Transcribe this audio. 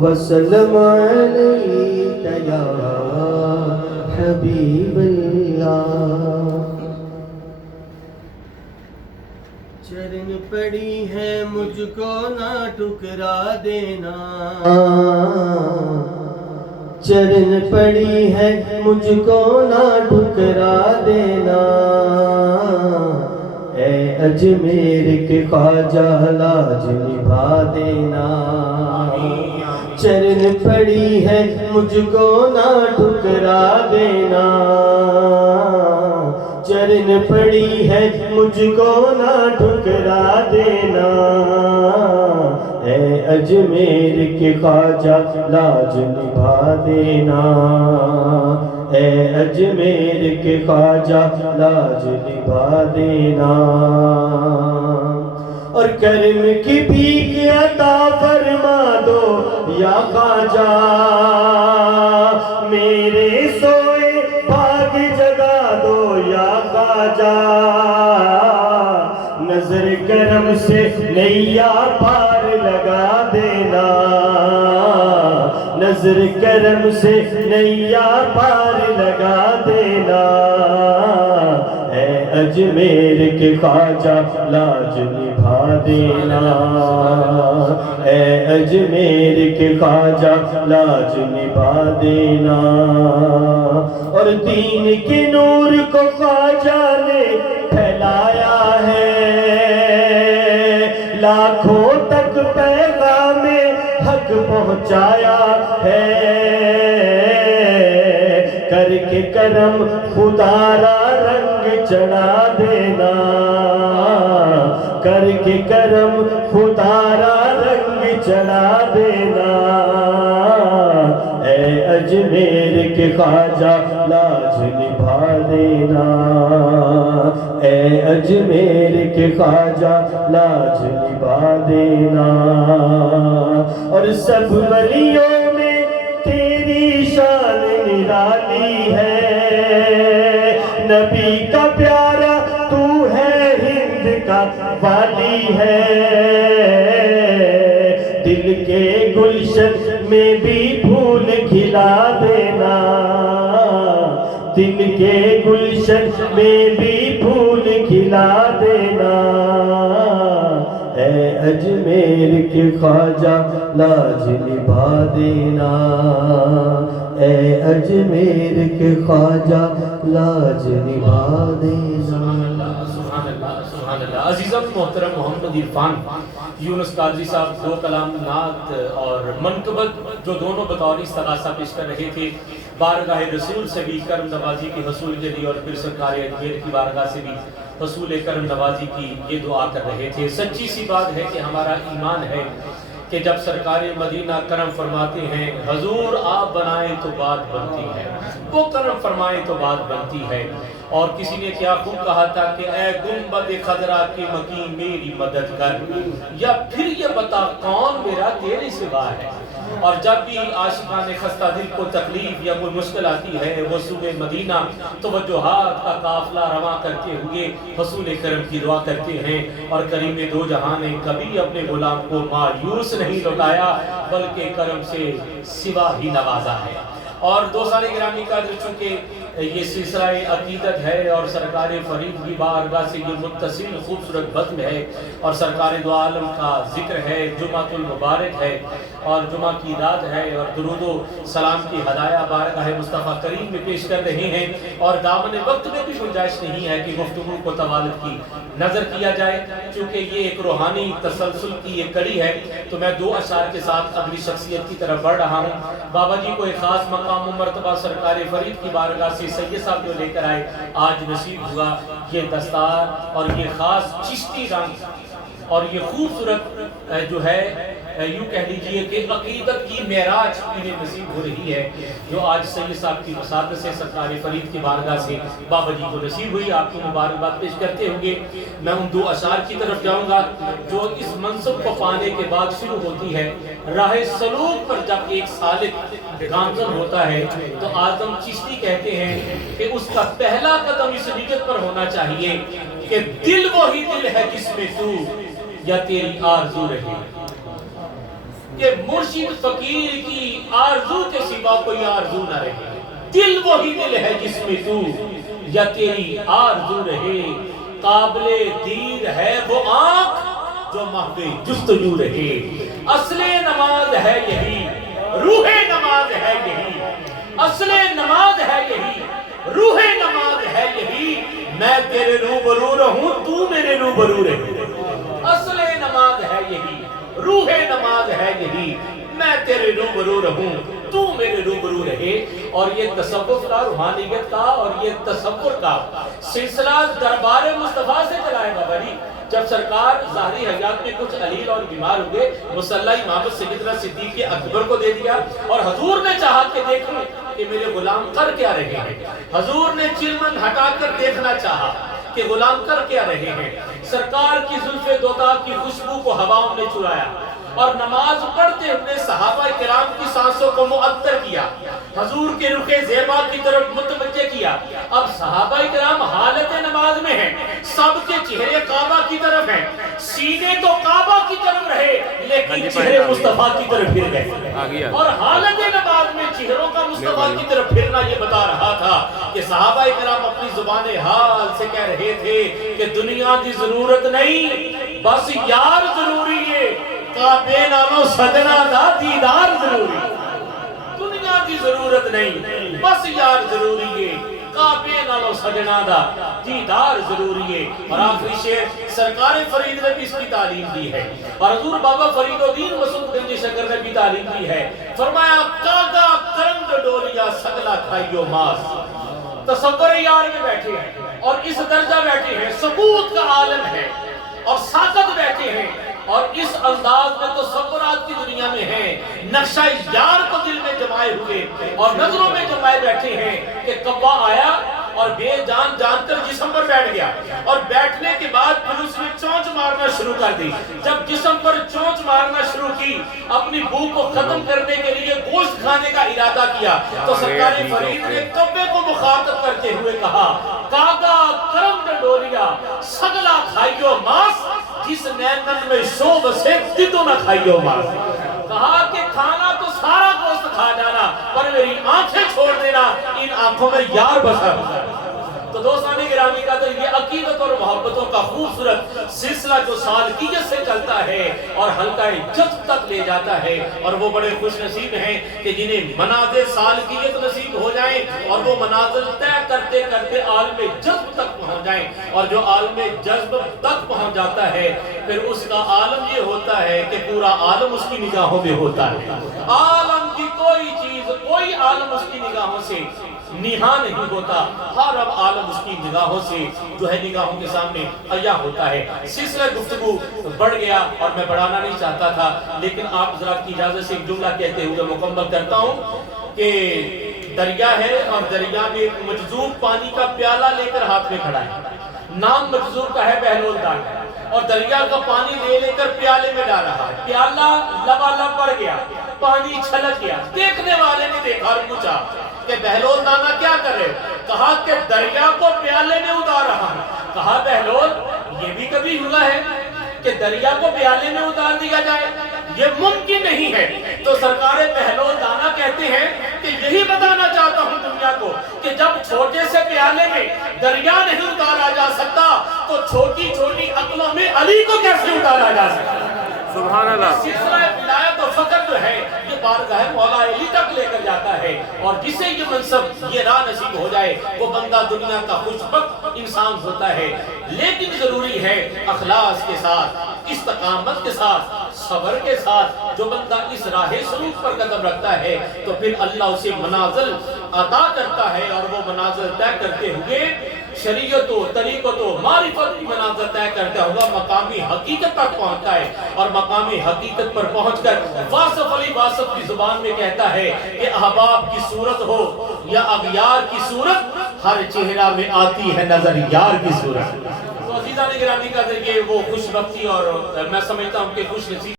وسلم علیک یا حبیب اللہ۔ چرن پڑی ہے مجھ کو نہ ٹھکرا دینا، چرن پڑی ہے مجھ کو نہ ٹھکرا دینا، اے اجمیر کے خواجہ لاج نبھا دینا۔ چرن پڑی ہے مجھ کو نہ ٹھکرا دینا، چرن پڑی ہے مجھ کو نہ ٹھکرا دینا، اے اجمیر کے خواجہ لاج نبھا دینا، اے اجمیر کے خواجہ لاج نبھا دینا۔ اور کرم کی بھیک عطا فرما دو یا خواجہ، میرے سوئے بھاگ جگا دو یا خواجہ، نظر کرم سے نیا پار لگا دینا، نظر کرم سے نیا پار لگا دینا، اے اجمیر کے خواجہ لاج نبھا دینا، اے اجمیر کے خواجہ لاج نبھا دینا۔ اور دین کے نور کو خواجہ نے پھیلایا ہے، لاکھوں تک پیغام حق پہنچایا ہے، کر کے کرم خدا را رنگ چڑھا دینا، کر کے کرم خدا را رنگ چڑھا دینا، اے اجمیر کے خواجہ لاج نبھا دینا، اے اجمیر کے خواجہ لاج نبھا دینا۔ اور سب ولیوں میں تیری شان نرالی ہے، نبی کا پیارا تو ہے، ہند کا والی ہے، دل کے گلشن میں بھی پھول کھلا دینا، دل کے گلشن میں بھی پھول کھلا دینا، اے اجمیر کے خواجہ لاج نبھا دینا، اے اجمیر کے خواجہ لاج نبھا دینا۔ سبحان اللہ سبحان اللہ۔ عزیزم محترم محمد عرفان یونس قاضی صاحب دو کلام نعت اور منقبت جو دونوں بطور استغاثہ پیش کر رہے تھے، بارگاہ رسول سے بھی کرم نوازی کی حصول کے لیے، اور پھر سرکار اجمیر کی بارگاہ سے بھی حصول کرم نوازی کی یہ دعا کر رہے تھے۔ سچی سی بات ہے کہ ہمارا ایمان ہے کہ جب سرکار مدینہ کرم فرماتے ہیں، حضور آپ بنائیں تو بات بنتی ہے، وہ کرم فرمائیں تو بات بنتی ہے۔ اور کسی نے کیا خوب کہا تھا کہ اے گنبد خضرا کے مکین میری مدد کر، یا پھر یہ بتا کون میرا تیرے سوا ہے۔ اور جب بھی عاشقان خستہ دل کو تکلیف یا کوئی مشکل آتی ہے، وہ صبح مدینہ توجہات کا قافلہ رواں کرتے ہوئے حصول کرم کی دعا کرتے ہیں، اور کریم دو جہاں نے کبھی اپنے غلام کو مایوس نہیں لوٹایا بلکہ کرم سے سوا ہی نوازا ہے۔ اور دوستان گرامی قدر، چونکہ یہ سلسلہ عقیدت ہے اور سرکار فرید کی بارگاہ سے یہ متصل خوبصورت بزم ہے، اور سرکار دو عالم کا ذکر ہے، جمعۃ المبارک ہے اور جمعہ کی رات ہے، اور درود و سلام کی ہدایہ بارگاہ مصطفیٰ کریم میں پیش کر رہے ہیں، اور دامن وقت میں بھی گنجائش نہیں ہے کہ گفتگو کو طوالت کی نظر کیا جائے، چونکہ یہ ایک روحانی تسلسل کی ایک کڑی ہے۔ تو میں دو اشعار کے ساتھ اگلی شخصیت کی طرف بڑھ رہا ہوں۔ بابا جی کو ایک خاص مقام و مرتبہ سرکار فرید کی بارگاہ سے سید صاحب جو لے کر آئے، آج نصیب ہوا یہ دستار اور یہ خاص چشتی رنگ اور یہ خوبصورت جو ہے یوں کہہ لیجئے کہ عقیدت کی معراج انہیں نصیب ہو رہی ہے، جو آج سید صاحب کی مساعدت سے سرکار فرید کی بارگاہ سے بابا جی کو نصیب ہوئی۔ آپ کو مبارکباد پیش کرتے ہوئے میں ان دو اشعار کی طرف جاؤں گا جو اس منصب کو پانے کے بعد شروع ہوتی ہے۔ راہ سلوک پر جب ایک سالک گامزن ہوتا ہے تو اعظم چشتی کہتے ہیں کہ اس کا پہلا قدم اس نیت پر ہونا چاہیے کہ دل وہی دل ہے جس میں تو یا تیری آرزو رہے۔ کہ مرشد فقیر کی آرزو کے سوا کوئی آرزو نہ رہے، دل وہی دل ہے جس میں تو یا تیری آرزو رہے، قابل دید ہے وہ آنکھ جو محو جستجو رہے، اصل نماز ہے یہی، روح نماز ہے یہی، اصل نماز ہے یہی، روح نماز ہے یہی، میں تیرے روبرو رہوں تو میرے روبرو رہے، اصل نماز ہے یہی، روح نماز ہے یہی، میں تیرے روبرو رہوں تو میرے روبرو رہے۔ اور یہ تصوف کا، روحانیت کا اور یہ تصور کا سلسلہ دربار مصطفیٰ سے چلا ہے بابا جی۔ جب سرکار ظاہری حیات میں کچھ علیل اور بیمار ہوئے، مصلی امامت سیدنا صدیق اکبر کو دے دیا، اور حضور نے چاہا کہ دیکھوں کہ میرے غلام کر کیا رہے ہیں۔ حضور نے چلمن ہٹا کر دیکھنا چاہا کہ غلام کر کیا رہے ہیں۔ سرکار کی زلف دوتا کی خوشبو کو ہواؤں نے چرایا اور نماز پڑھتے ہوئے صحابہ کرام کی سانسوں کو معطر کیا، حضور کے رخ زیبا کی طرف متوجہ کیا۔ اب صحابہ کرام حالت نماز میں ہیں، سب کے چہرے کعبہ کی طرف ہیں، سینے تو کعبہ کی طرف رہے لیکن چہرے مصطفیٰ کی طرف پھر گئے، اور حالت نماز میں چہروں کا مصطفیٰ کی طرف پھرنا یہ بتا رہا تھا کہ صحابہ کرام اپنی زبان حال سے کہہ رہے تھے کہ دنیا کی ضرورت نہیں، بس یار ضروری ہے، کعبے نالوں سجنا دا دیدار ضروری، دنیا کی ضرورت نہیں، بس یار ضروری ہے، کعبے نالوں سجنا دا دیدار ضروری ہے۔ اور آخری شعر سرکار فرید نے بھی اس کی تعلیم دی ہے، اور حضور بابا فرید الدین مسعود گنج شکر نے بھی تعلیم دی ہے۔ فرمایا کاغا کرند ڈولیا سگلا کھائیو ماس، تصور یار میں بیٹھے ہیں اور اس درجہ بیٹھے ہیں، ثبوت کا عالم ہے اور ساکت بیٹھے ہیں، اور اس انداز میں تصورات کی دنیا میں ہیں، نقشہ یار کو دل میں جمائے ہوئے اور نظروں میں جمائے بیٹھے ہیں کہ کعبہ آیا اور بے جان جان کر جسم پر بیٹھ گیا، اور بیٹھنے کے بعد پھر اس نے چونچ مارنا شروع کر دی۔ جب جسم پر چونچ مارنا شروع کی، اپنی بھوک کو ختم کرنے کے لیے گوشت کھانے کا ارادہ کیا، تو سرکار فرید نے کعبے کو مخاطب کرتے ہوئے کہا کاغا کرم ڈولیا سگلا کھائیو ماس، جس نینن میں شوب سے تدو نہ کھائیو ماس۔ کہا کہ کھانا تو سارا گوشت کھا جانا پر میری آنکھیں چھوڑ دینا، ان آنکھوں میں یار بسا ہوتا ہے۔ تو دوستان گرامی کا تو یہ عقیدت اور محبتوں کا خوبصورت سلسلہ جو سالکیت سے چلتا ہے اور حلقہ جذب تک لے جاتا ہے، اور وہ بڑے خوش نصیب ہیں کہ جنہیں منازل سالکیت نصیب ہو جائیں اور وہ منازل طے کرتے کرتے عالم جذب تک پہنچ جائیں، اور جو عالم جذب تک پہنچ جاتا ہے پھر اس کا عالم یہ ہوتا ہے کہ پورا عالم اس کی نگاہوں میں ہوتا ہے۔ عالم کی کوئی چیز، کوئی عالم اس کی نگاہوں سے نہاں نہیں ہوتا، ہر اب عالم اس کی نگاہوں سے جو ہے نگاہوں کے سامنے عیاں ہوتا ہے۔ سلسلہ گفتگو بڑھ گیا اور میں بڑھانا نہیں چاہتا تھا، لیکن آپ حضرات کی اجازت سے ایک جملہ کہتے ہوئے مکمل کرتا ہوں کہ دریا ہے اور دریا میں ایک مجذوب پانی کا پیالہ لے کر ہاتھ میں کھڑا ہے، نام مجذوب کا ہے بہلول دانا، اور دریا کا پانی لے کر پیالے میں ڈال رہا ہے، پیالہ لبالب بڑھ گیا، پانی چھلک گیا۔ دیکھنے والے نے دیکھا اور پوچھا کہ بہلول دانا کیا کر رہے؟ کہا کہ دریا کو پیالے میں اتار رہا ہے۔ کہا بہلول یہ بھی کبھی ہوا ہے کہ دریا کو پیالے میں اتار دیا جائے؟ یہ ممکن نہیں ہے۔ تو سرکار بہلول دانا کہتے ہیں کہ یہی بتانا چاہتا ہوں دنیا کو کہ جب چھوٹے سے پیالے میں دریا نہیں اتارا جا سکتا تو چھوٹی چھوٹی عقلوں میں علی کو کیسے اتارا جا سکتا؟ سبحان اللہ۔ سلسلہ ولایت و فقر جو ہے یہ بارگاہ مولا علی تک لے کر جاتا ہے، اور جسے یہ منصب، یہ راہ نصیب ہو جائے وہ بندہ دنیا کا خوش بخت انسان ہوتا ہے۔ لیکن ضروری ہے اخلاص کے ساتھ، استقامت کے ساتھ، صبر کے ساتھ جو بندہ اس راہ سلوک پر قدم رکھتا ہے تو پھر اللہ اسے منازل عطا کرتا ہے، اور وہ منازل طے کرتے ہوئے شریعت و طریقت و معرفت کی منازل طے کرتا ہوا مقامی حقیقت تک پہنچتا ہے، اور مقامی حقیقت پر پہنچ کر واصف علی واصف کی زبان میں کہتا ہے کہ احباب کی صورت ہو یا اغیار کی صورت، ہر چہرہ میں آتی ہے نظر یار کی صورت۔ تو عزیزان گرامی کا ذریعے وہ خوش بختی اور میں سمجھتا ہوں کہ خوش نصیب